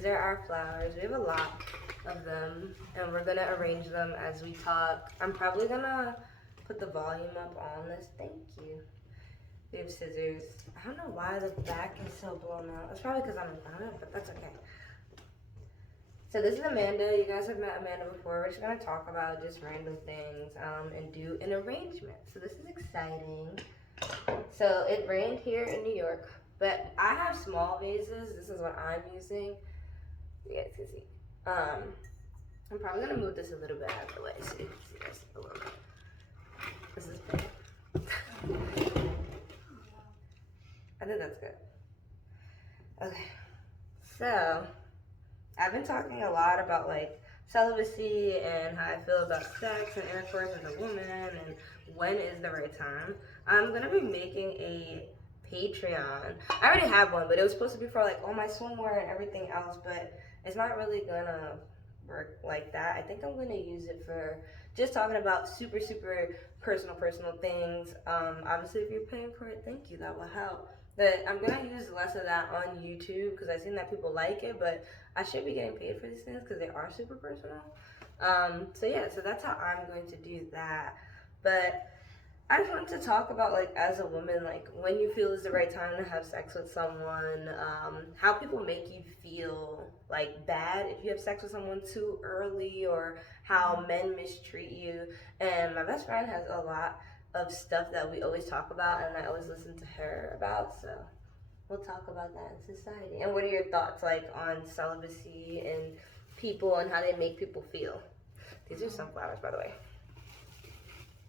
these are our flowers. We have a lot of them, and we're gonna arrange them as we talk. I'm probably gonna put the volume up on this. Thank you. We have scissors. I don't know why the back is so blown out. It's probably because I'm in front of it, but that's okay. So this is Amanda. You guys have met Amanda before. We're just gonna talk about just random things and do an arrangement. So this is exciting. So it rained here in New York, but I have small vases. This is what I'm using. You guys can see. I'm probably gonna move this a little bit out of the way so you can see this a little bit. This is big. I think that's good. Okay, so I've been talking a lot about like celibacy and how I feel about sex and intercourse as a woman and when is the right time. I'm gonna be making a Patreon. I already have one, but it was supposed to be for like all my swimwear and everything else, but it's not really gonna work like that. I think I'm gonna use it for just talking about super personal things. Obviously if you're paying for it, thank you, that will help. But I'm gonna use less of that on YouTube because I've seen that people like it, but I should be getting paid for these things because they are super personal. So yeah, so that's how I'm going to do that. But I just wanted to talk about like as a woman, like when you feel is the right time to have sex with someone, how people make you feel like bad if you have sex with someone too early, or how men mistreat you. And my best friend has a lot of stuff that we always talk about and I always listen to her about, so we'll talk about that in society. And what are your thoughts like on celibacy and people and how they make people feel? These are sunflowers, by the way.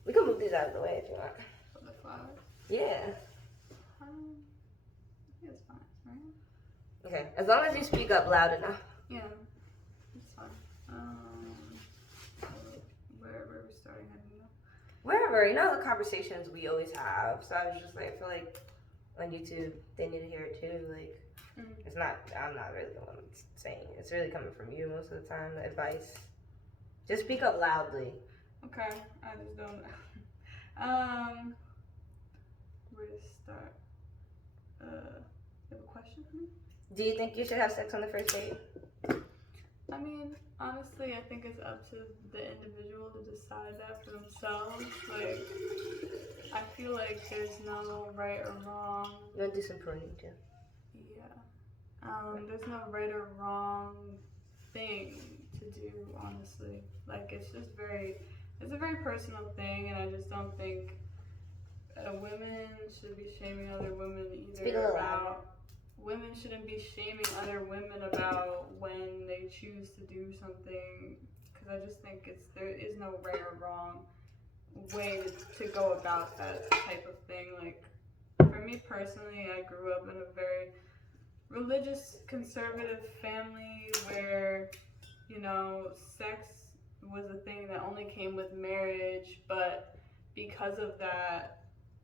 We can move these out of the way if you want. For the flowers? Yeah. I think it's fine, right? Okay, as long as you speak up loud enough. Yeah, it's fine. Where are we starting? I don't know. Wherever, you know the conversations we always have. So I was just like, I feel like on YouTube, they need to hear it too. Like, it's not, I'm not really the one saying it. It's really coming from you most of the time, the advice. Just speak up loudly. Okay, I just don't. Where to start? You have a question for me? Do you think you should have sex on the first date? I mean, honestly, I think it's up to the individual to decide that for themselves. Like, I feel like there's no right or wrong. You want to do some pruning too? Yeah. There's no right or wrong thing to do, honestly. Like, it's a very personal thing, and I just don't think women should be shaming other women either about. Women shouldn't be shaming other women about when they choose to do something, because I just think there is no right or wrong way to go about that type of thing. Like, for me personally, I grew up in a very religious, conservative family where, you know, sex was a thing that only came with marriage, but because of that,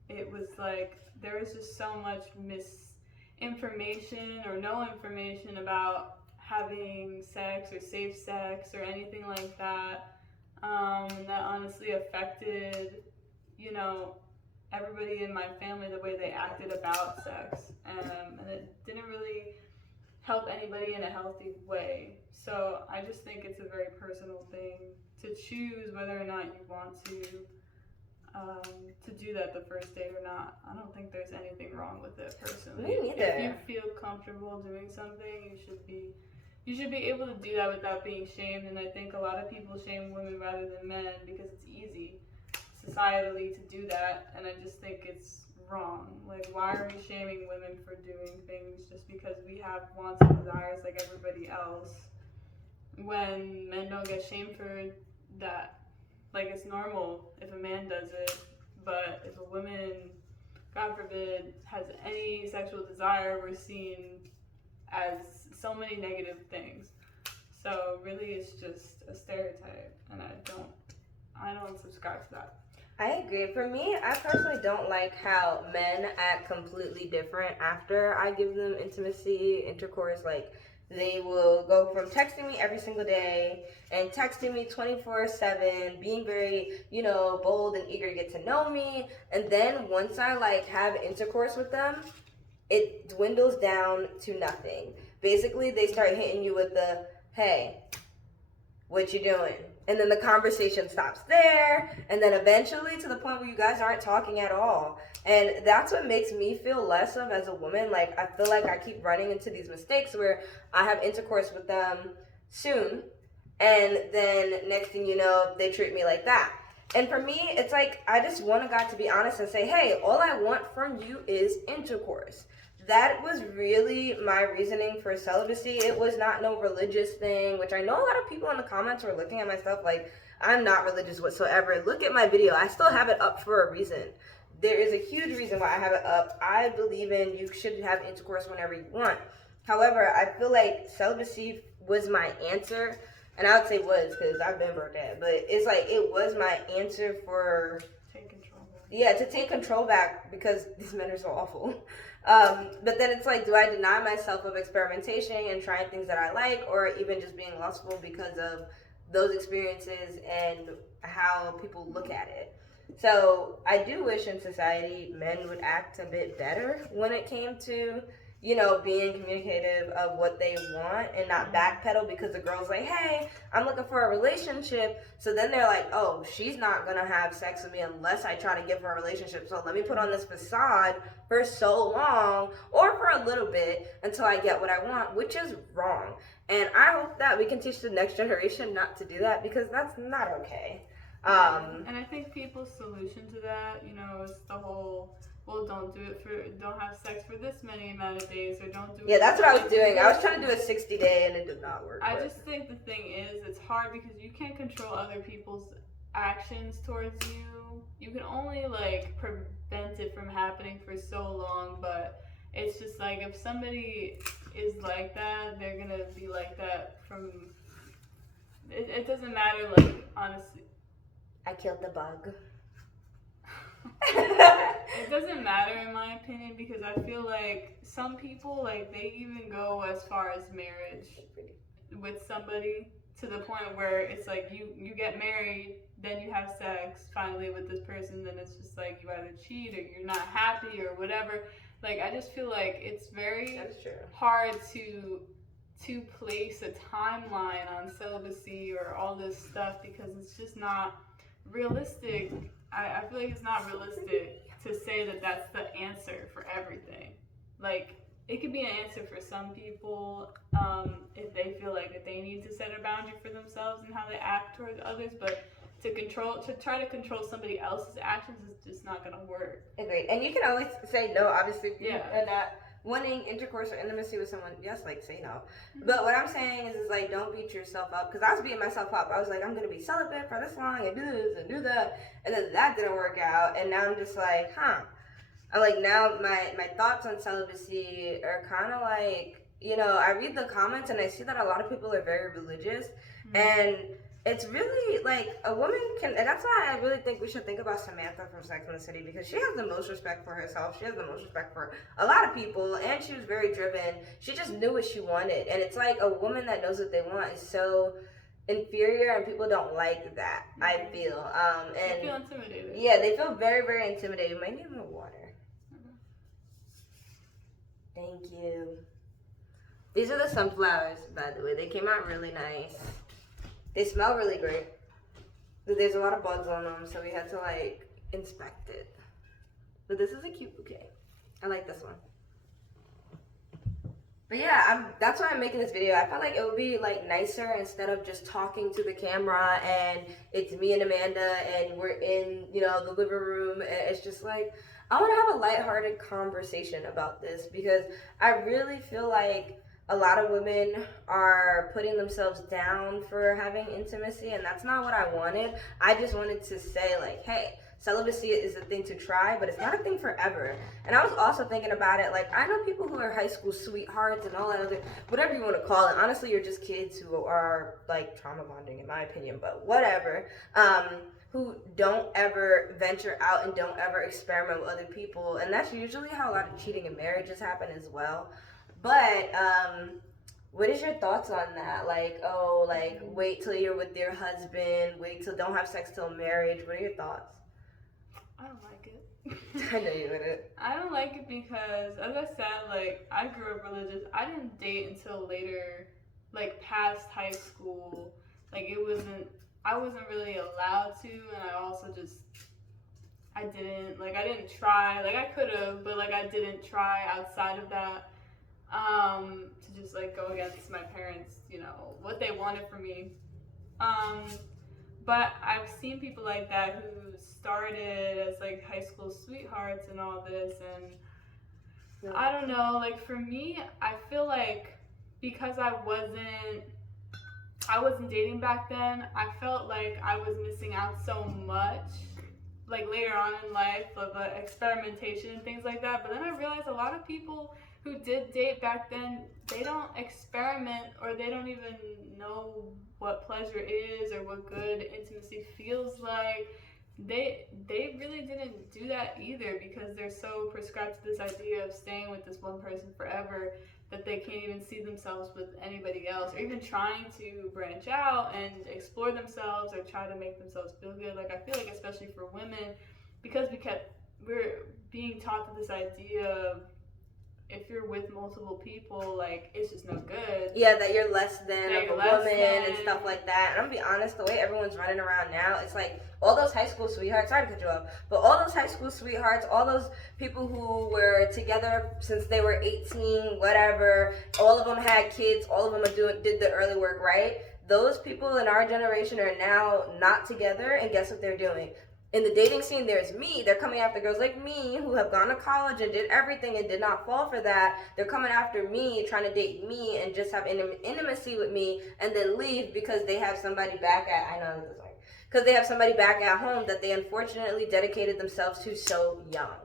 it was like there was just so much misinformation or no information about having sex or safe sex or anything like that, that honestly affected, you know, everybody in my family, the way they acted about sex, and it didn't really help anybody in a healthy way. So I just think it's a very personal thing to choose whether or not you want to do that the first date or not. I don't think there's anything wrong with it personally. Me neither. If you feel comfortable doing something, you should be able to do that without being shamed. And I think a lot of people shame women rather than men because it's easy societally to do that, and I just think it's wrong. Like, why are we shaming women for doing things just because we have wants and desires like everybody else, when men don't get shamed for that? Like, it's normal if a man does it, but if a woman, God forbid, has any sexual desire, we're seen as so many negative things. So really it's just a stereotype, and I don't subscribe to that. I agree. For me, I personally don't like how men act completely different after I give them intimacy, intercourse. Like, they will go from texting me every single day and texting me 24/7, being very, you know, bold and eager to get to know me. And then once I like have intercourse with them, it dwindles down to nothing. Basically, they start hitting you with the, hey, what you doing? And then the conversation stops there, and then eventually to the point where you guys aren't talking at all. And that's what makes me feel less of as a woman. Like, I feel like I keep running into these mistakes where I have intercourse with them soon, and then next thing you know, they treat me like that. And for me, it's like I just want a guy to be honest and say, hey, all I want from you is intercourse. That was really my reasoning for celibacy. It was not no religious thing, which I know a lot of people in the comments were looking at my stuff like, I'm not religious whatsoever. Look at my video. I still have it up for a reason. There is a huge reason why I have it up. I believe in you should have intercourse whenever you want. However, I feel like celibacy was my answer. And I would say was because I've been burnt out. But it's like it was my answer for... Take control back. Yeah, to take control back because these men are so awful. But then it's like, do I deny myself of experimentation and trying things that I like, or even just being lustful because of those experiences and how people look at it? So I do wish in society men would act a bit better when it came to, you know, being communicative of what they want and not backpedal because the girl's like, hey, I'm looking for a relationship. So then they're like, oh, she's not going to have sex with me unless I try to give her a relationship. So let me put on this facade for so long or for a little bit until I get what I want, which is wrong. And I hope that we can teach the next generation not to do that because that's not okay. And I think people's solution to that, you know, is the whole, well, don't have sex for this many amount of days, or don't do it. Yeah, that's what I was doing. I was trying to do a 60-day and it did not work. I just think the thing is, it's hard because you can't control other people's actions towards you. You can only, like, prevent it from happening for so long, but it's just like, if somebody is like that, they're gonna be like that from, it doesn't matter, like, honestly. I killed the bug. It doesn't matter in my opinion because I feel like some people, like, they even go as far as marriage with somebody to the point where it's like you get married, then you have sex finally with this person, then it's just like you either cheat or you're not happy or whatever. Like, I just feel like it's very hard to place a timeline on celibacy or all this stuff because it's just not realistic. I feel like it's not realistic to say that that's the answer for everything. Like, it could be an answer for some people if they feel like that they need to set a boundary for themselves and how they act towards others, but to try to control somebody else's actions is just not gonna work. Agreed. And you can always say no, obviously, if you Yeah. are not wanting intercourse or intimacy with someone, yes, like, say no. But what I'm saying is like, don't beat yourself up. Because I was beating myself up. I was like, I'm going to be celibate for this long and do this and do that. And then that didn't work out. And now I'm just like, I'm like, now my thoughts on celibacy are kind of like, you know, I read the comments and I see that a lot of people are very religious. And it's really like a woman can, and that's why I really think we should think about Samantha from Sex and the City because she has the most respect for herself. She has the most respect for a lot of people, and she was very driven. She just knew what she wanted, and it's like a woman that knows what they want is so inferior, and people don't like that. I feel, and they feel intimidated. Yeah, they feel very, very intimidated. You might need more water. Thank you. These are the sunflowers, by the way. They came out really nice. They smell really great. But there's a lot of bugs on them, so we had to like inspect it. But this is a cute bouquet. I like this one. But yeah, that's why I'm making this video. I felt like it would be like nicer instead of just talking to the camera and it's me and Amanda and we're in, you know, the living room. And it's just like, I want to have a lighthearted conversation about this because I really feel like a lot of women are putting themselves down for having intimacy, and that's not what I wanted. I just wanted to say, like, hey, celibacy is a thing to try, but it's not a thing forever. And I was also thinking about it, like, I know people who are high school sweethearts and all that other, whatever you want to call it. Honestly, you're just kids who are, like, trauma bonding, in my opinion, but whatever. Who don't ever venture out and don't ever experiment with other people. And that's usually how a lot of cheating in marriages happen as well. But what is your thoughts on that? Like, oh, like, wait till you're with your husband, wait till don't have sex till marriage. What are your thoughts? I don't like it. I know you wouldn't. I don't like it because, as I said, like, I grew up religious. I didn't date until later, like, past high school. Like, I wasn't really allowed to, and I also just, I didn't try. Like, I could have, but, like, I didn't try outside of that, to just, like, go against my parents, what they wanted for me. Um, but I've seen people like that who started as like high school sweethearts and all this, and I don't know, like for me, I feel like because I wasn't dating back then, I felt like I was missing out so much, like later on in life, of experimentation and things like that. But then I realized a lot of people who did date back then, they don't experiment, or they don't even know what pleasure is or what good intimacy feels like. They really didn't do that either, because they're so prescribed to this idea of staying with this one person forever that they can't even see themselves with anybody else, or even trying to branch out and explore themselves or try to make themselves feel good. Like, I feel like, especially for women, because we're being taught that this idea of, if you're with multiple people, like, it's just no good. Yeah, that you're less than That of you're a less woman than. and stuff like that. And I'm gonna be honest, the way everyone's running around now, it's like all those high school sweethearts, sorry to cut you off, but all those high school sweethearts, all those people who were together since they were 18, whatever, all of them had kids, all of them did the early work, right? Those people in our generation are now not together, and guess what they're doing? In the dating scene, there's me. They're coming after girls like me who have gone to college and did everything and did not fall for that. They're coming after me, trying to date me and just have intimacy with me, and then leave because they have somebody back at, I know this, because they have somebody back at home that they unfortunately dedicated themselves to so young.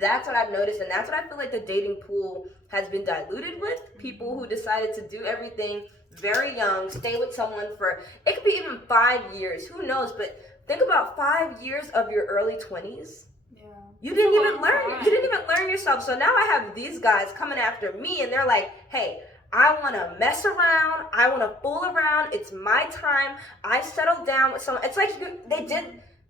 That's what I've noticed, and that's what I feel like the dating pool has been diluted with. People who decided to do everything very young, stay with someone for, it could be even 5 years, who knows, but think about 5 years of your early 20s. Yeah. You didn't even learn yourself. So now I have these guys coming after me, and they're like, hey, I want to mess around. I want to fool around. It's my time. I settled down with someone. It's like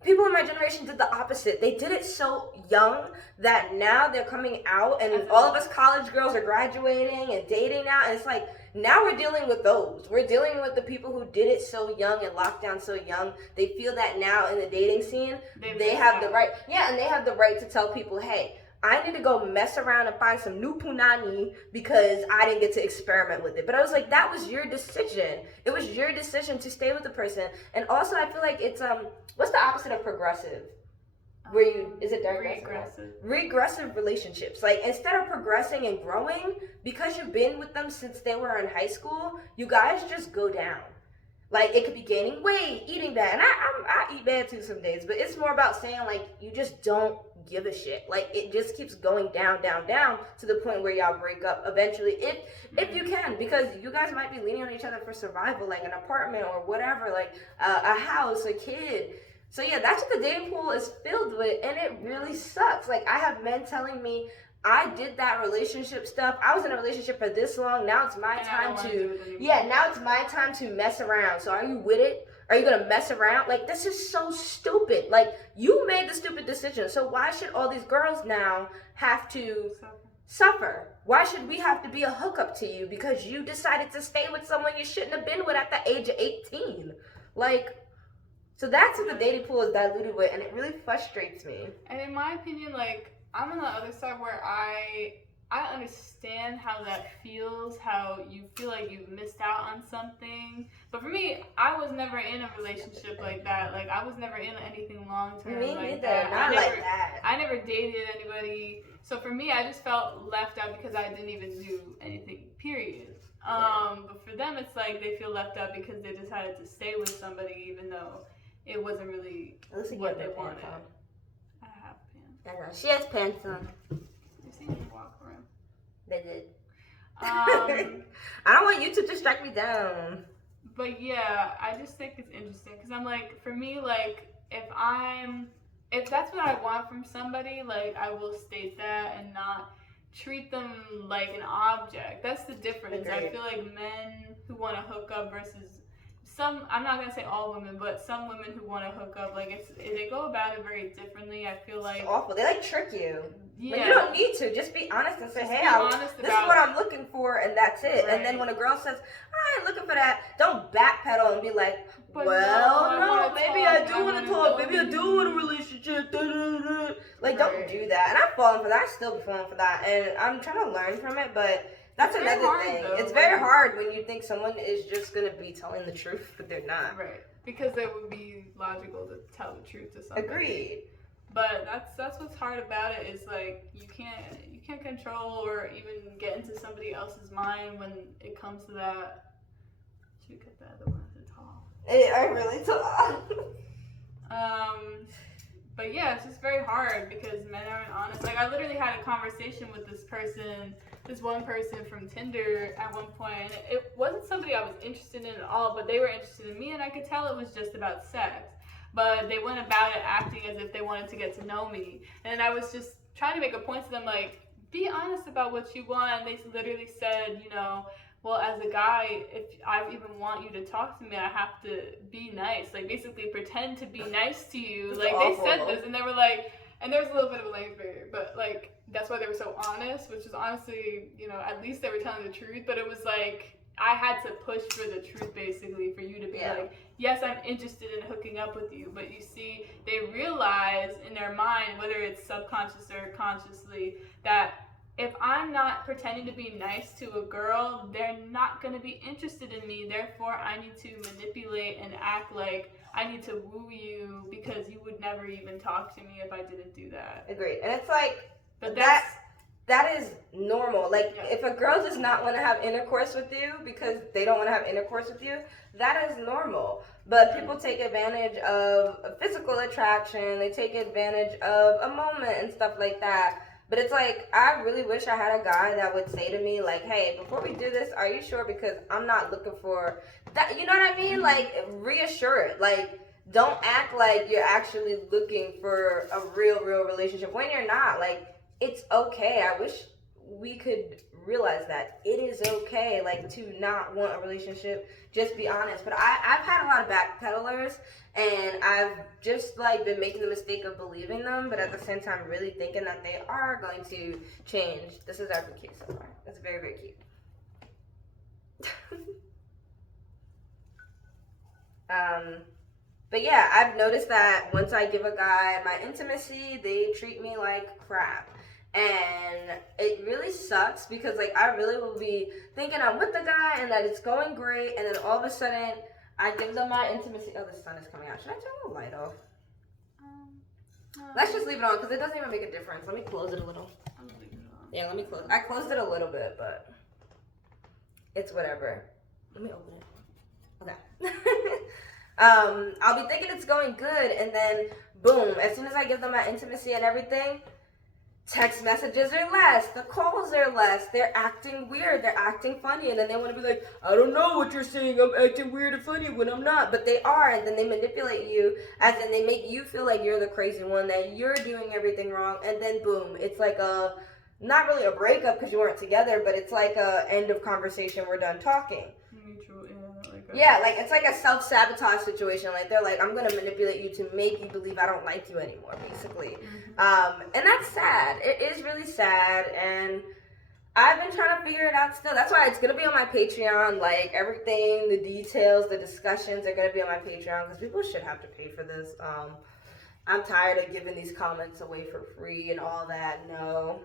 people in my generation did the opposite. They did it so young that now they're coming out, and all of us college girls are graduating and dating now. And it's like, now we're dealing with those. We're dealing with the people who did it so young and locked down so young. They feel that now in the dating scene, they have the right. Yeah, and they have the right to tell people, hey, I need to go mess around and find some new punani because I didn't get to experiment with it. But I was like, that was your decision. It was your decision to stay with the person. And also, I feel like it's what's the opposite of progressive? Where is it regressive relationships. Like, instead of progressing and growing, because you've been with them since they were in high school, you guys just go down. Like, it could be gaining weight, eating bad, and I eat bad too some days, but it's more about saying, like, you just don't give a shit. Like, it just keeps going down to the point where y'all break up eventually, if you can, because you guys might be leaning on each other for survival, like an apartment or whatever, like a house, a kid. So yeah, that's what the dating pool is filled with, and it really sucks. Like, I have men telling me, I did that relationship stuff. I was in a relationship for this long. Now it's my time now it's my time to mess around. So are you with it? Are you gonna mess around? Like, this is so stupid. Like, you made the stupid decision. So why should all these girls now have to suffer? Why should we have to be a hookup to you because you decided to stay with someone you shouldn't have been with at the age of 18? Like, so that's what the dating pool is diluted with, and it really frustrates me. And in my opinion, like, I'm on the other side where I understand how that feels, how you feel like you've missed out on something. But for me, I was never in a relationship like that. Like, I was never in anything long term like that. I never dated anybody. So for me, I just felt left out because I didn't even do anything, period. But for them, it's like they feel left out because they decided to stay with somebody even though it wasn't really what they wanted. I have pants. I know. She has pants on. I've seen them walk around. They did. I don't want you to distract me down. But yeah, I just think it's interesting because I'm like, for me, like, if that's what I want from somebody, like, I will state that and not treat them like an object. That's the difference. Agreed. I feel like men who want to hook up versus I'm not gonna say all women, but some women who want to hook up, like they go about it very differently. I feel like it's awful. They like trick you. Yeah. Like, you don't need to. Just be honest and say, Just hey, be this is what I'm looking for, and that's it. Right. And then when a girl says, I ain't looking for that, don't backpedal and be like, But maybe I do want to talk. Maybe I do want a relationship. Like, don't do that. And I've fallen for that. I still be falling for that. And I'm trying to learn from it, but that's It's another hard, thing. though. It's very hard when you think someone is just going to be telling the truth, but they're not. Right. Because it would be logical to tell the truth to somebody. Agreed. But that's what's hard about it is like you can't control or even get into somebody else's mind when it comes to that. Should cut the other one to talk. I really talk. But yeah, it's just very hard because men aren't honest. Like I literally had a conversation with this one person from Tinder at one point, and it wasn't somebody I was interested in at all, but they were interested in me, and I could tell it was just about sex. But they went about it acting as if they wanted to get to know me, and I was just trying to make a point to them, like, be honest about what you want. And they literally said, you know, well, as a guy, if I even want you to talk to me, I have to be nice. Like, basically pretend to be nice to you. It's like, awful. they said this, and they were like, and there was a little bit of a language barrier, but, like, that's why they were so honest, which is honestly, you know, at least they were telling the truth. But it was like, I had to push for the truth, basically, for you to be like, yes, I'm interested in hooking up with you. But you see, they realize in their mind, whether it's subconscious or consciously, that if I'm not pretending to be nice to a girl, they're not going to be interested in me. Therefore, I need to manipulate and act like I need to woo you because you would never even talk to me if I didn't do that. Agreed. And it's like, but that is normal. Like, if a girl does not want to have intercourse with you because they don't want to have intercourse with you, that is normal. But people take advantage of a physical attraction. They take advantage of a moment and stuff like that. But it's like, I really wish I had a guy that would say to me, like, hey, before we do this, are you sure? Because I'm not looking for that. You know what I mean? Like, reassure it. Like, don't act like you're actually looking for a real relationship when you're not. Like, it's okay. I wish we could realize that it is okay, like, to not want a relationship. Just be honest. But I've had a lot of backpedalers, and I've just, like, been making the mistake of believing them, but at the same time really thinking that they are going to change. This is our bouquet so far. It's very, very cute. But yeah, I've noticed that once I give a guy my intimacy, they treat me like crap. And it really sucks because, like, I really will be thinking I'm with the guy and that it's going great, and then all of a sudden I give them my intimacy. Oh, the sun is coming out. Should I turn the light off? Let's just leave it on because it doesn't even make a difference. Let me close it a little. I'm gonna leave it on. Yeah, let me close. I closed it a little bit, but it's whatever. Let me open it. Okay. I'll be thinking it's going good, and then boom, as soon as I give them my intimacy and everything, text messages are less, the calls are less, they're acting weird, they're acting funny, and then they want to be like, I don't know what you're saying, I'm acting weird and funny when I'm not, but they are, and then they manipulate you, as in they make you feel like you're the crazy one, that you're doing everything wrong, and then boom, it's like a, not really a breakup because you weren't together, but it's like a end of conversation, we're done talking. Mutual, like it's like a self-sabotage situation. Like, they're like, I'm gonna manipulate you to make you believe I don't like you anymore, basically. And that's sad. It is really sad, and I've been trying to figure it out still. That's why it's gonna be on my Patreon. Like, everything, the details, the discussions are gonna be on my Patreon because people should have to pay for this. I'm tired of giving these comments away for free and all that. No.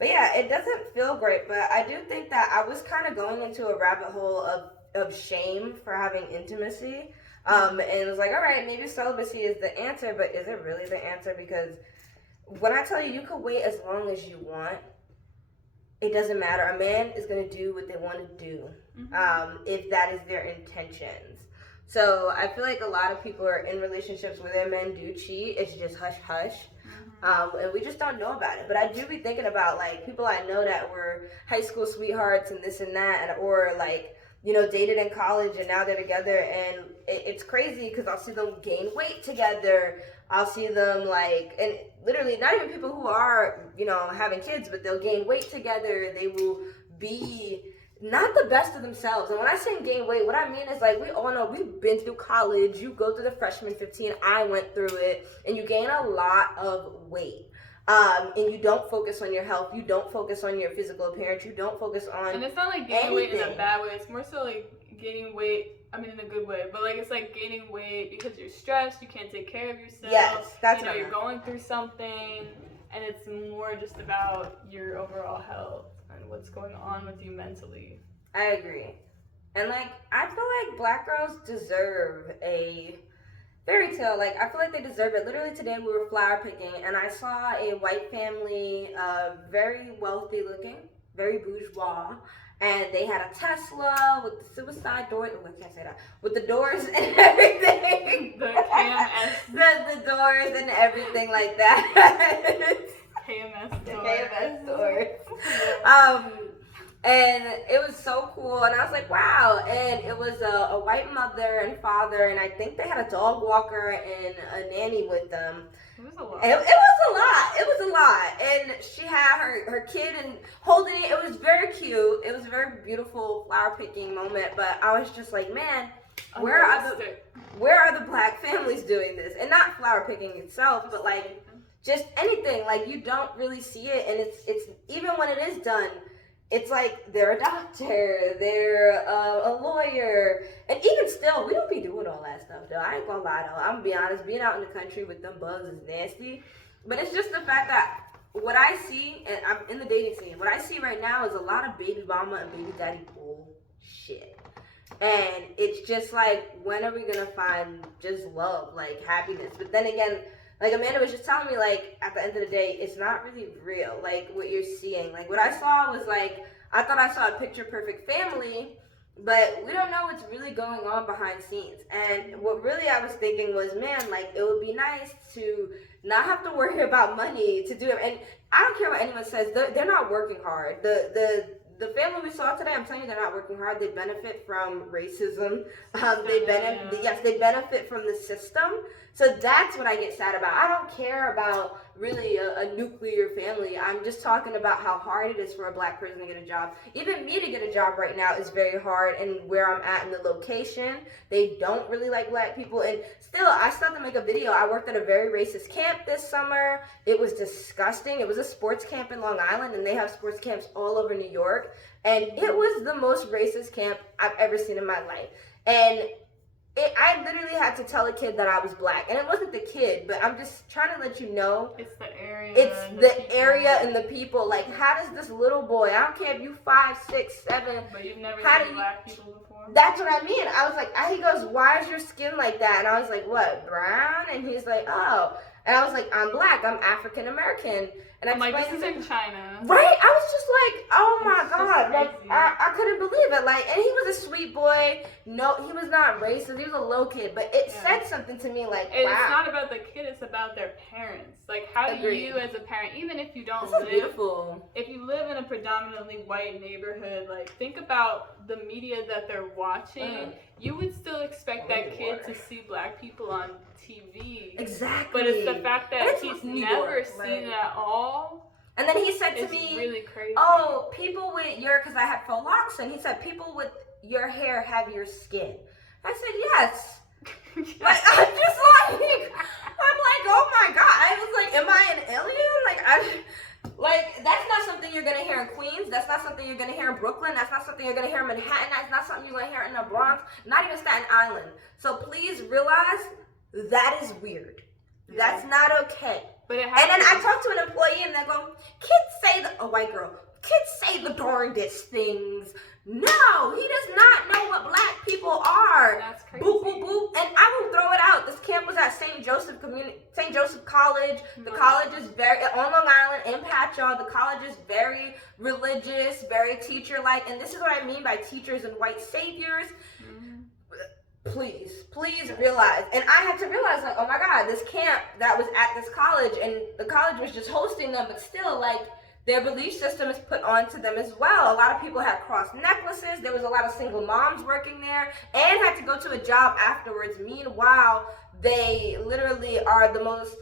But yeah, it doesn't feel great, but I do think that I was kind of going into a rabbit hole of shame for having intimacy. And it was like, all right, maybe celibacy is the answer, but is it really the answer? Because when I tell you, you can wait as long as you want, it doesn't matter. A man is going to do what they want to do, if that is their intentions. So I feel like a lot of people are in relationships where their men do cheat. It's just hush hush. And we just don't know about it. But I do be thinking about, like, people I know that were high school sweethearts and this and that, or, like, you know, dated in college and now they're together, and it's crazy because I'll see them gain weight together. I'll see them, like, and literally not even people who are, you know, having kids, but they'll gain weight together. They will be not the best of themselves. And when I say gain weight, what I mean is like we all know we've been through college. You go through the freshman 15. I went through it, and you gain a lot of weight. And you don't focus on your health. You don't focus on your physical appearance. You don't focus on. And it's not like gaining weight in a bad way. It's more so like gaining weight. I mean, in a good way, but like it's like gaining weight because you're stressed. You can't take care of yourself. Yes, that's you know you're going through something, and it's more just about your overall health and what's going on with you mentally. I agree, and like I feel like Black girls deserve a fairy tale. Like I feel like they deserve it. Literally today we were flower picking, and I saw a white family, very wealthy looking, very bourgeois. And they had a Tesla with the suicide door. Oh, I can't say that. With the doors and everything. The KMS. the doors and everything like that. KMS The doors. KMS doors. And it was so cool. And I was like, wow. And it was a white mother and father. And I think they had a dog walker and a nanny with them. It was a lot. It was a lot. It was a lot. And she had her kid and holding it. It was very cute. It was a very beautiful flower picking moment. But I was just like, man, where are the Black families doing this? And not flower picking itself, but like just anything. Like you don't really see it. And it's even when it is done, it's like they're a doctor, they're a lawyer, and even still, we don't be doing all that stuff though. I ain't gonna lie though. I'm gonna be honest, being out in the country with them bugs is nasty. But it's just the fact that what I see, and I'm in the dating scene, what I see right now is a lot of baby mama and baby daddy bullshit. And it's just like, when are we gonna find just love, like happiness? But then again, like Amanda was just telling me, like, at the end of the day, it's not really real, like, what you're seeing. Like, what I saw was, like, I thought I saw a picture-perfect family, but we don't know what's really going on behind scenes. And what really I was thinking was, man, like, it would be nice to not have to worry about money to do it. And I don't care what anyone says, they're not working hard. The family we saw today, I'm telling you, they're not working hard. They benefit from racism. They benefit from the system. So that's what I get sad about. I don't care about really a nuclear family. I'm just talking about how hard it is for a Black person to get a job. Even me to get a job right now is very hard, and where I'm at in the location, they don't really like Black people. And still, I still have to make a video. I worked at a very racist camp this summer. It was disgusting. It was a sports camp in Long Island, and they have sports camps all over New York. And it was the most racist camp I've ever seen in my life. And I literally had to tell a kid that I was Black. And it wasn't the kid, but I'm just trying to let you know. It's the area. It's the area and the people. Like, how does this little boy, I don't care if you 5, 6, 7. But you've never seen Black people before? That's what I mean. I was like, he goes, why is your skin like that? And I was like, what, brown? And he's like, oh. And I was like, I'm Black. I'm African American. And I'm like, this is in China. Right? I was just like, oh my God. Like, crazy. I couldn't believe it. Like, and he was a sweet boy. No, he was not racist. He was a little kid. But it said something to me like, wow. It's not about the kid. It's about their parents. Like, how do you as a parent, even if you don't live, beautiful. If you live in a predominantly white neighborhood, like, think about the media that they're watching. You would still expect that kid to see Black people on TV. Exactly. But it's the fact that he's never seen it at all. And then he said to me, really crazy. Oh, people with your, because I had faux locks, and he said, people with your hair have your skin. I said, yes. Like, I'm just like, oh my God. I was like, am I an alien? Like, that's not something you're going to hear in Queens. That's not something you're going to hear in Brooklyn. That's not something you're going to hear in Manhattan. That's not something you're going to hear in the Bronx. Not even Staten Island. So please realize that is weird. That's not okay. But and then I talked to an employee and they go, a white girl, kids say the darndest things. No, he does not know what Black people are. That's crazy. Boop, boop, boop. And I will throw it out. This camp was at St. Joseph College. The college is very, on Long Island, in Patchogue, the college is very religious, very teacher-like. And this is what I mean by teachers and white saviors. Please realize. And I had to realize, like, oh my God, this camp that was at this college, and the college was just hosting them, but still, like, their belief system is put onto them as well. A lot of people had cross necklaces. There was a lot of single moms working there and had to go to a job afterwards. Meanwhile, they literally are the most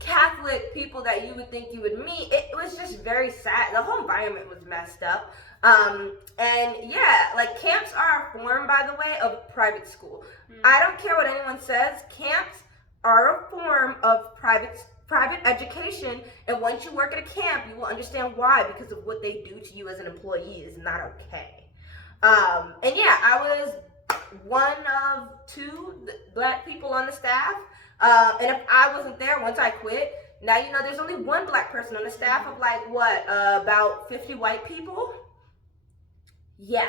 Catholic people that you would think you would meet. It was just very sad. The whole environment was messed up. And yeah, like camps are a form, by the way, of private school. I don't care what anyone says. Camps are a form of private education, and once you work at a camp, you will understand why, because of what they do to you as an employee is not okay. And yeah, I was one of two black people on the staff. And if I wasn't there once I quit, now you know there's only one black person on the staff of like what, about 50 white people. Yeah,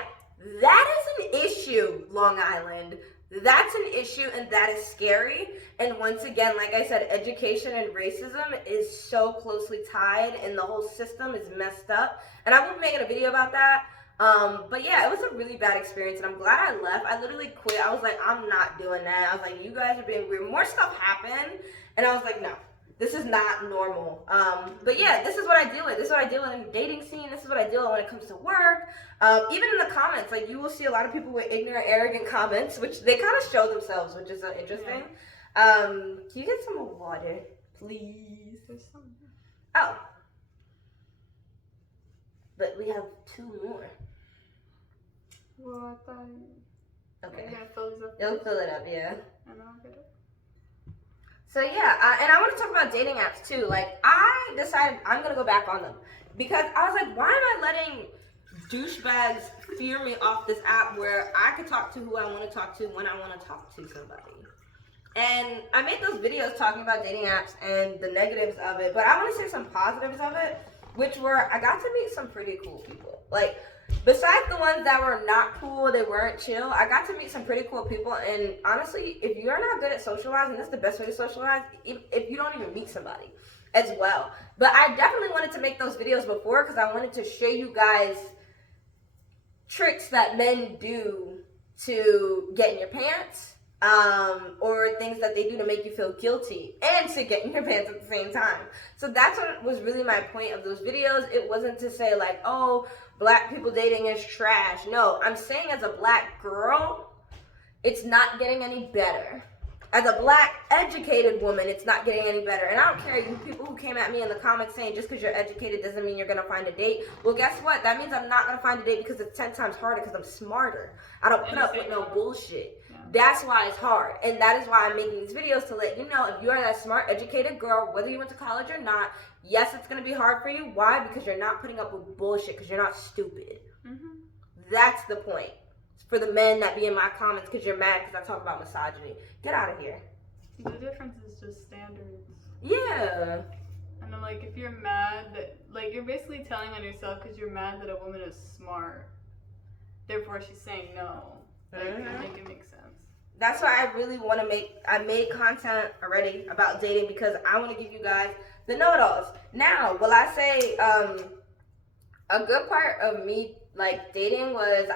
that is an issue, Long Island. That's an issue, and that is scary. And once again, like I said, education and racism is so closely tied, and the whole system is messed up. And I will be making a video about that. But yeah, it was a really bad experience, and I'm glad I left. I literally quit. I was like, I'm not doing that. I was like, you guys are being weird. More stuff happened, and I was like, no, this is not normal. But yeah, this is what I deal with. This is what I deal with in the dating scene. This is what I deal with when it comes to work. Even in the comments, like you will see a lot of people with ignorant, arrogant comments, which they kind of show themselves, which is interesting. Can you get some more water, please? There's some. Oh. But we have 2 more. Well, I thought. Okay. You're gonna fill these up. It'll fill it up, yeah. And I'll get it. So yeah, and I want to talk about dating apps too. Like I decided I'm gonna go back on them because I was like, why am I letting douchebags fear me off this app where I could talk to who I want to talk to when I want to talk to somebody? And I made those videos talking about dating apps and the negatives of it, but I want to say some positives of it, which were I got to meet some pretty cool people. Like besides the ones that were not cool, they weren't chill, I got to meet some pretty cool people. And honestly, if you're not good at socializing, that's the best way to socialize, if you don't even meet somebody as well. But I definitely wanted to make those videos before because I wanted to show you guys tricks that men do to get in your pants, or things that they do to make you feel guilty and to get in your pants at the same time. So that's what was really my point of those videos. It wasn't to say like, oh, black people dating is trash. No, I'm saying as a black girl, it's not getting any better. As a black educated woman, it's not getting any better. And I don't care, you people who came at me in the comments saying just because you're educated doesn't mean you're going to find a date. Well, guess what? That means I'm not going to find a date because it's 10 times harder because I'm smarter. I don't put up with no bullshit. Yeah. That's why it's hard. And that is why I'm making these videos, to let you know if you are that smart, educated girl, whether you went to college or not, yes, it's going to be hard for you. Why? Because you're not putting up with bullshit, because you're not stupid. Mm-hmm. That's the point. For the men that be in my comments because you're mad because I talk about misogyny. Get out of here. The difference is just standards. Yeah. And I'm like, if you're mad that, like, you're basically telling on yourself because you're mad that a woman is smart. Therefore, she's saying no. Like, make it make sense. That's why I really want to I made content already about dating because I want to give you guys the know-it-alls. Now, will I say, a good part of me, like, dating was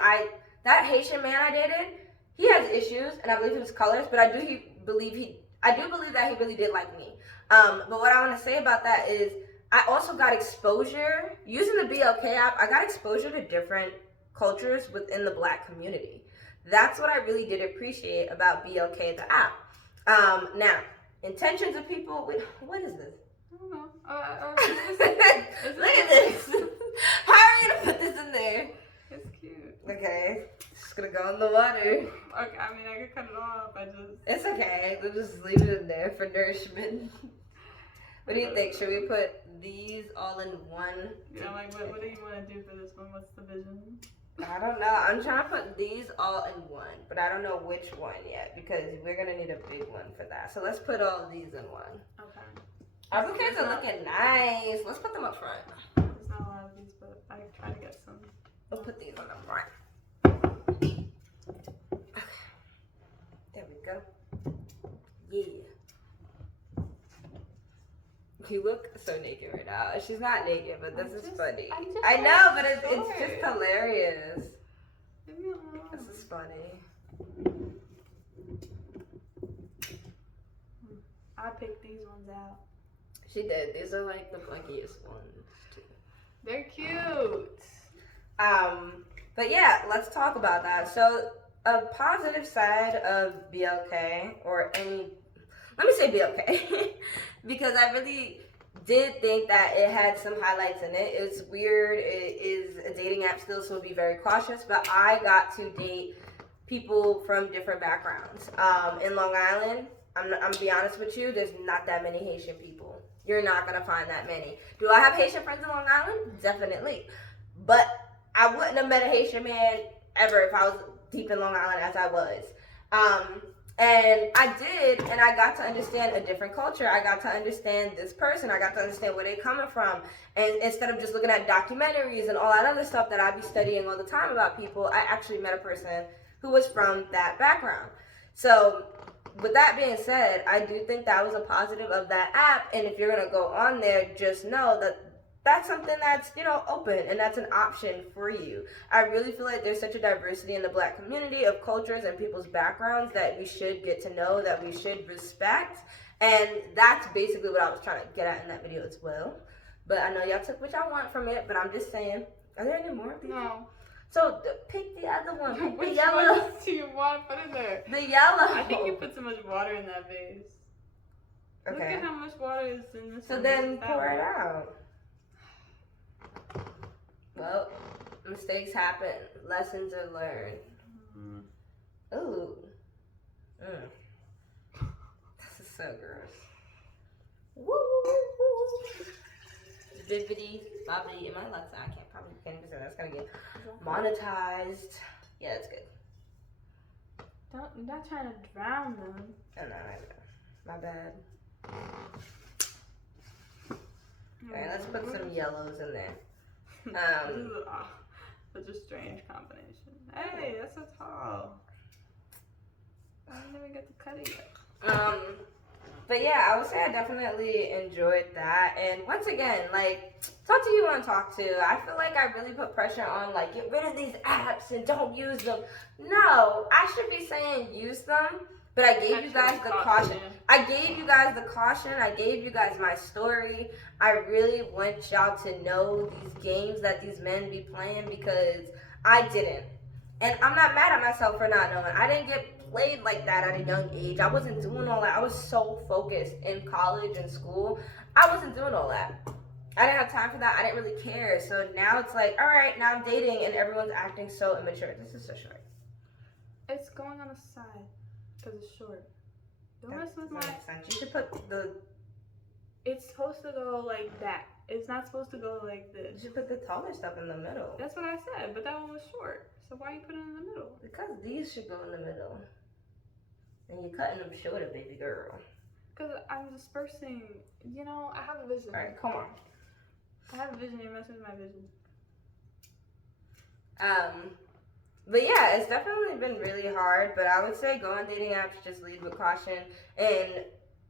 that Haitian man I dated, he has issues, and I believe it was colors, but I do believe that he really did like me. But what I want to say about that is I also got exposure, using the BLK app, I got exposure to different cultures within the black community. That's what I really did appreciate about BLK, the app. Now, intentions of people, wait, what is this? I don't know. Look at this. How are you going to put this in there? It's cute. Okay, just gonna go in the water. Okay, I mean, I could cut it off. It's okay. We'll just leave it in there for nourishment. What do you think? Should we put these all in one? Yeah, like, what do you want to do for this one? What's the vision? I don't know. I'm trying to put these all in one, but I don't know which one yet because we're gonna need a big one for that. So let's put all of these in one. Okay. Our bouquets are looking nice. Let's put them up front. There's not a lot of these, but I try to get some. We'll put these on the front. Okay. There we go. Yeah. You look so naked right now. She's not naked, but this is funny. I know, but it's just hilarious. This is funny. I picked these ones out. She did. These are like the funkiest ones too. They're cute. But yeah, let's talk about that. So a positive side of BLK or any, let me say be okay. Because I really did think that it had some highlights in it. It's weird. It is a dating app still, so be very cautious. But I got to date people from different backgrounds. In Long Island, I'm gonna be honest with you, there's not that many Haitian people. You're not gonna find that many. Do I have Haitian friends in Long Island? Definitely. But I wouldn't have met a Haitian man ever if I was deep in Long Island as I was. Um, and I did, and I got to understand a different culture. I got to understand this person. I got to understand where they're coming from. And instead of just looking at documentaries and all that other stuff that I'd be studying all the time about people, I actually met a person who was from that background. So, with that being said, I do think that was a positive of that app. And if you're going to go on there, just know that that's something that's, open and that's an option for you. I really feel like there's such a diversity in the black community of cultures and people's backgrounds that we should get to know, that we should respect. And that's basically what I was trying to get at in that video as well. But I know y'all took what y'all want from it, but I'm just saying, are there any more of these? No. So pick the other one. Pick Which the yellow. ones do you want to put in there? The yellow. I think you put so much water in that vase. Okay. Look at how much water is in this So one. then pour it out. Well, mistakes happen. Lessons are learned. Ooh. This is so gross. Woo. Bibbidi bobbidi. Am I allowed to? I can't even say that's gonna get monetized. Yeah, that's good. You're not trying to drown them. Oh, no. My bad. Alright, let's put some yellows in there. This is such a strange combination. Hey, that's so tall. I didn't even get to cut it yet. But yeah, I would say I definitely enjoyed that. And once again, talk to who you want to talk to. I feel like I really put pressure on, get rid of these apps and don't use them. No, I should be saying use them. But I gave you guys the caution. I gave you guys the caution. I gave you guys my story. I really want y'all to know these games that these men be playing because I didn't. And I'm not mad at myself for not knowing. I didn't get played like that at a young age. I wasn't doing all that. I was so focused in college and school. I wasn't doing all that. I didn't have time for that. I didn't really care. So now it's like, all right, now I'm dating and everyone's acting so immature. This is so short. It's going on the side. Because it's short. Don't mess with my... You should put the... It's supposed to go like that. It's not supposed to go like this. You should put the taller stuff in the middle. That's what I said, but that one was short. So why you put it in the middle? Because these should go in the middle. And you're cutting them shorter, baby girl. Because I'm dispersing... I have a vision. Alright, come on. I have a vision. You're messing with my vision. But yeah, it's definitely been really hard, but I would say go on dating apps, just lead with caution, and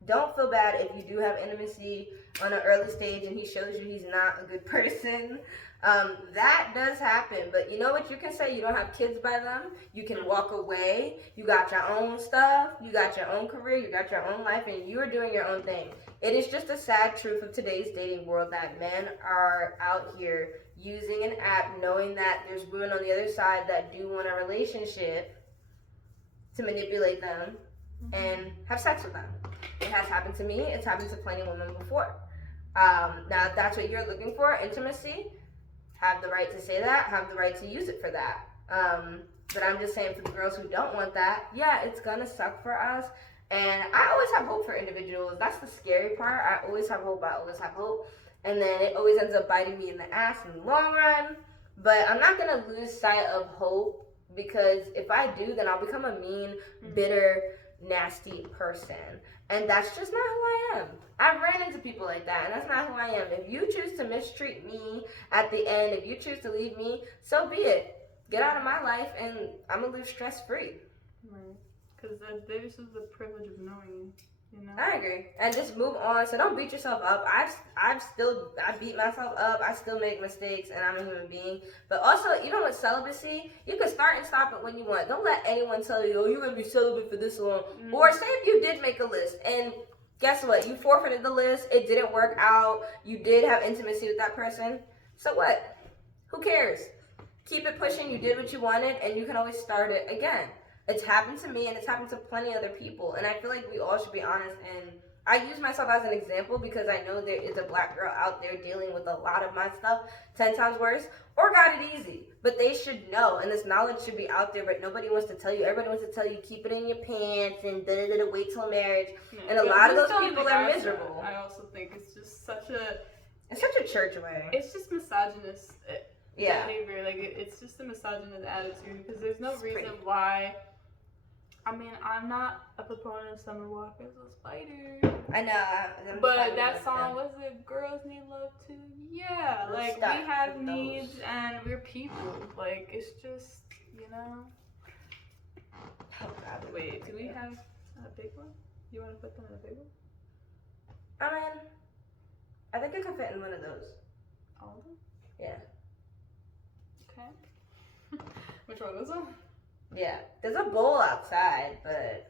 don't feel bad if you do have intimacy on an early stage and he shows you he's not a good person. That does happen, but you know what you can say? You don't have kids by them, you can walk away, you got your own stuff, you got your own career, you got your own life, and you're doing your own thing. It is just a sad truth of today's dating world that men are out here using an app knowing that there's women on the other side that do want a relationship to manipulate them and have sex with them. It has happened to me. It's happened to plenty of women before. Now, if that's what you're looking for, intimacy, have the right to say that, have the right to use it for that. But I'm just saying for the girls who don't want that, yeah, it's gonna suck for us. And I always have hope for individuals. That's the scary part. I always have hope. And then it always ends up biting me in the ass in the long run. But I'm not going to lose sight of hope because if I do, then I'll become a mean, bitter, nasty person. And that's just not who I am. I've ran into people like that, and that's not who I am. If you choose to mistreat me at the end, if you choose to leave me, so be it. Get out of my life, and I'm going to live stress-free. Right. Because this is the privilege of knowing you. I agree. And just move on. So don't beat yourself up. I beat myself up. I still make mistakes and I'm a human being. But also, even with celibacy, you can start and stop it when you want. Don't let anyone tell you, oh, you're going to be celibate for this long. Or say if you did make a list and guess what? You forfeited the list. It didn't work out. You did have intimacy with that person. So what? Who cares? Keep it pushing. You did what you wanted and you can always start it again. It's happened to me and it's happened to plenty of other people. And I feel like we all should be honest. And I use myself as an example because I know there is a black girl out there dealing with a lot of my stuff 10 times worse or got it easy. But they should know, and this knowledge should be out there, but nobody wants to tell you. Everybody wants to tell you keep it in your pants and da-da-da-da, wait till marriage. Yeah, and a lot of those telling people the are guys miserable. that, I also think it's just such a church way. It's just misogynist Yeah. behavior. Like it's just a misogynist attitude because there's no It's reason pretty- why. I mean, I'm not a proponent of Summer Walker's a spider. I know. But that song was it Girls Need Love Too? Yeah. Let's Like start we have with needs those. and we're people. Like it's just, you know. Oh God. Wait, do we have a big one? You want to put them in a big one? I mean, I think I could fit in one of those. All of them? Yeah. Okay. Which one is one? Yeah. There's a bowl outside, but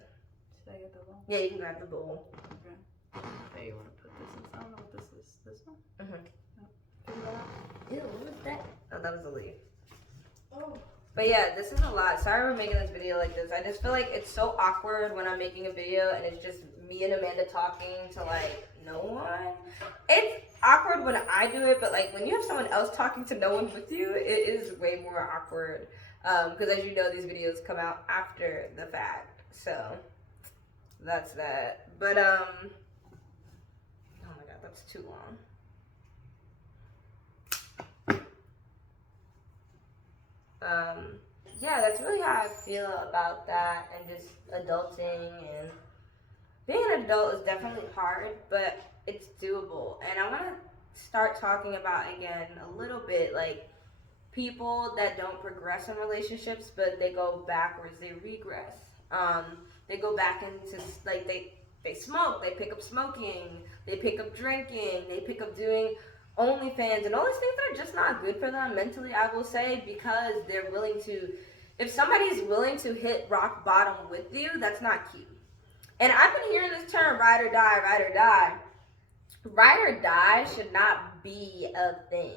Should I get the one? yeah, you can grab the bowl. Okay. Okay, you want to put this in? I don't know what this is. This one? Ew, what was that? Oh, that was a leaf. Oh. But yeah, this is a lot. Sorry for making this video like this. I just feel like it's so awkward when I'm making a video and it's just me and Amanda talking to like no one. It's awkward when I do it, but like when you have someone else talking to no one with you, it is way more awkward. Because as you know, these videos come out after the fact. So that's that. But oh my God, that's too long. Yeah, that's really how I feel about that and just adulting. And being an adult is definitely hard, but it's doable. And I want to start talking about again a little bit like people that don't progress in relationships, but they go backwards, they regress. They go back into like they smoke, they pick up smoking, they pick up drinking, they pick up doing OnlyFans and all these things that are just not good for them mentally, I will say, because they're willing to, if somebody's willing to hit rock bottom with you, that's not cute. And I've been hearing this term, ride or die, ride or die. Ride or die should not be a thing.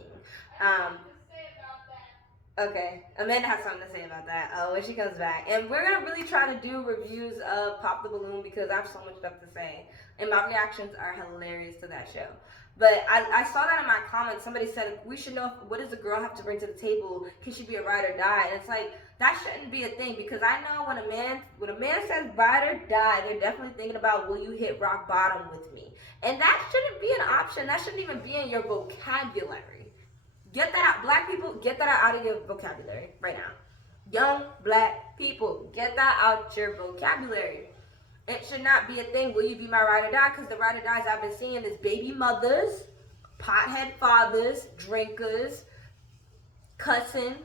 Okay, Amanda has something to say about that when she comes back. And we're going to really try to do reviews of Pop the Balloon because I have so much stuff to say. And my reactions are hilarious to that show. But I saw that in my comments. Somebody said, we should know, what does a girl have to bring to the table? Can she be a ride or die? And it's like, that shouldn't be a thing because I know when a man says ride or die, they're definitely thinking about, will you hit rock bottom with me? And that shouldn't be an option. That shouldn't even be in your vocabulary. Get that out. Black people, get that out of your vocabulary right now. Young black people, get that out your vocabulary. It should not be a thing. Will you be my ride or die? Because the ride or dies I've been seeing is baby mothers, pothead fathers, drinkers, cussing,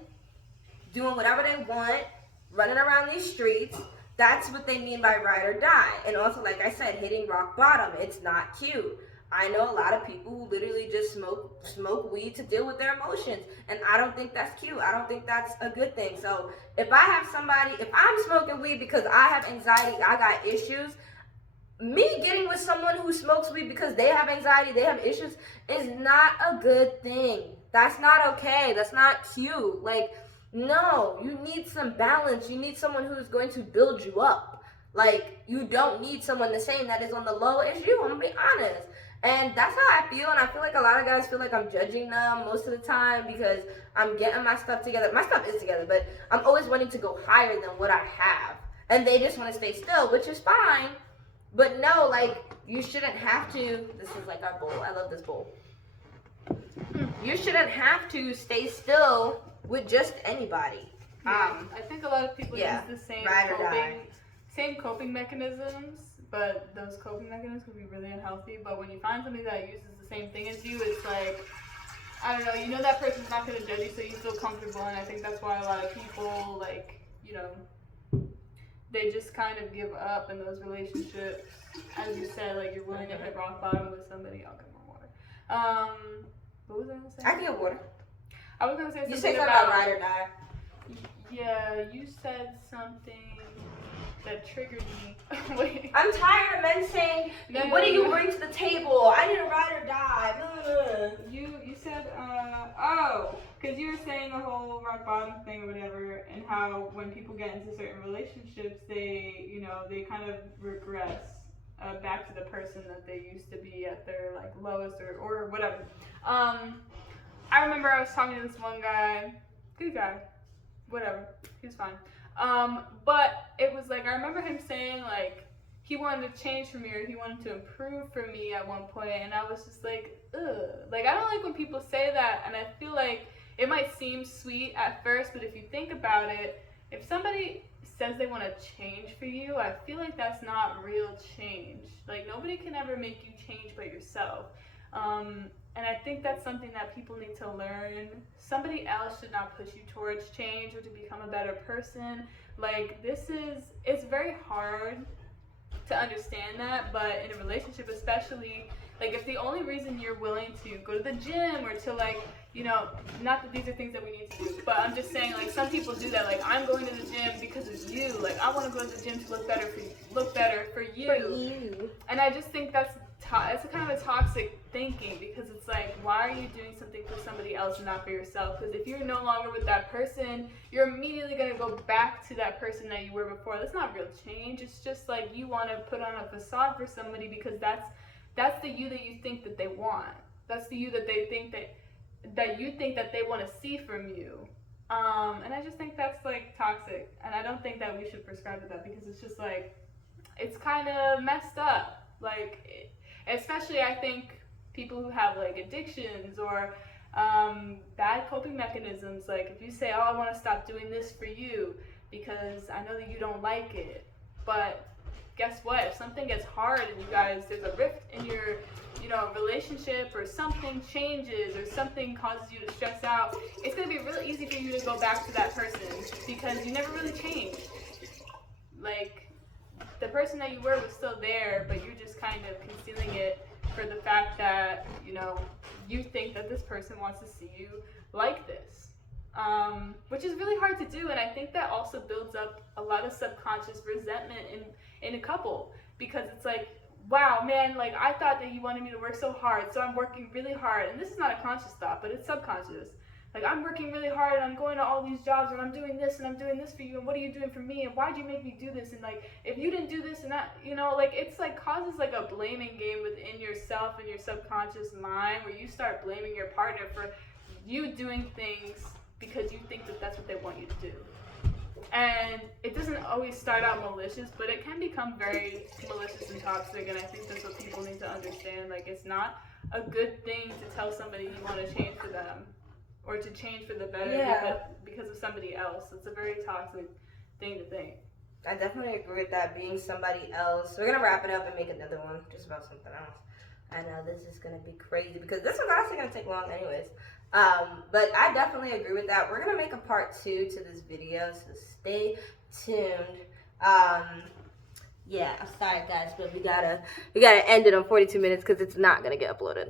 doing whatever they want, running around these streets. That's what they mean by ride or die. And also, like I said, hitting rock bottom. It's not cute. I know a lot of people who literally just smoke weed to deal with their emotions. And I don't think that's cute. I don't think that's a good thing. So if I have somebody, if I'm smoking weed because I have anxiety, I got issues, me getting with someone who smokes weed because they have anxiety, they have issues, is not a good thing. That's not okay. That's not cute. Like, no, you need some balance. You need someone who's going to build you up. Like, you don't need someone the same that is on the low as you. I'm going to be honest. And that's how I feel, and I feel like a lot of guys feel like I'm judging them most of the time because I'm getting my stuff together. My stuff is together, but I'm always wanting to go higher than what I have. And they just want to stay still, which is fine. But no, like, you shouldn't have to. This is like our bowl. I love this bowl. You shouldn't have to stay still with just anybody. Yeah, I think a lot of people use the same coping mechanisms, but those coping mechanisms can be really unhealthy. But when you find somebody that uses the same thing as you, it's like, I don't know, you know that person's not going to judge you, so you feel comfortable. And I think that's why a lot of people, like, you know, they just kind of give up in those relationships. As you said, like, you're willing to hit rock bottom with somebody. I'll get more water. What was I going to say? I can get water. I was going to say You something say something about ride or die. Yeah, you said something. that triggered me. Wait. I'm tired of men saying, No, what do you no. bring to the table? I need a ride or die. You said, because you were saying the whole rock bottom thing or whatever, and how when people get into certain relationships, they kind of regress back to the person that they used to be at their like lowest or whatever. I remember I was talking to this one guy, good guy, whatever, he was fine. But it was like, I remember him saying like, he wanted to change for me or he wanted to improve for me at one point, and I was just like, ugh. Like, I don't like when people say that, and I feel like it might seem sweet at first, but if you think about it, if somebody says they want to change for you, I feel like that's not real change. Like, nobody can ever make you change but yourself. And I think that's something that people need to learn. Somebody else should not push you towards change or to become a better person. Like, it's very hard to understand that, but in a relationship especially, like if the only reason you're willing to go to the gym or to like, not that these are things that we need to do, but I'm just saying like some people do that, like I'm going to the gym because of you, like I want to go to the gym to look better for you. And I just think it's a kind of a toxic thinking, because it's like, why are you doing something for somebody else and not for yourself? Because if you're no longer with that person, you're immediately going to go back to that person that you were before. That's not real change. It's just like you want to put on a facade for somebody because that's the you that you think that they want. That's the you that they think that you think that they want to see from you. And I just think that's like toxic, and I don't think that we should prescribe to that, because it's just like, it's kind of messed up. Like, especially I think people who have like addictions or bad coping mechanisms, like if you say, oh, I want to stop doing this for you because I know that you don't like it, but guess what, if something gets hard and you guys, there's a rift in your relationship, or something changes or something causes you to stress out, it's going to be really easy for you to go back to that person because you never really changed. Like, the person that you were was still there, but you're just kind of concealing it for the fact that, you think that this person wants to see you like this. Which is really hard to do, and I think that also builds up a lot of subconscious resentment in a couple, because it's like, wow, man, like I thought that you wanted me to work so hard, so I'm working really hard, and this is not a conscious thought, but it's subconscious. Like, I'm working really hard, and I'm going to all these jobs, and I'm doing this, and I'm doing this for you, and what are you doing for me, and why'd you make me do this, and like, if you didn't do this and that, like, it's like causes like a blaming game within yourself and your subconscious mind, where you start blaming your partner for you doing things because you think that that's what they want you to do. And it doesn't always start out malicious, but it can become very malicious and toxic, and I think that's what people need to understand. Like, it's not a good thing to tell somebody you want to change for them, or to change for the better because of somebody else. It's a very toxic thing to think. I definitely agree with that, being somebody else. We're going to wrap it up and make another one just about something else. I know this is going to be crazy because this one's honestly going to take long anyways. But I definitely agree with that. We're going to make a part 2 to this video, so stay tuned. Yeah, I'm sorry guys, but we gotta end it on 42 minutes because it's not going to get uploaded.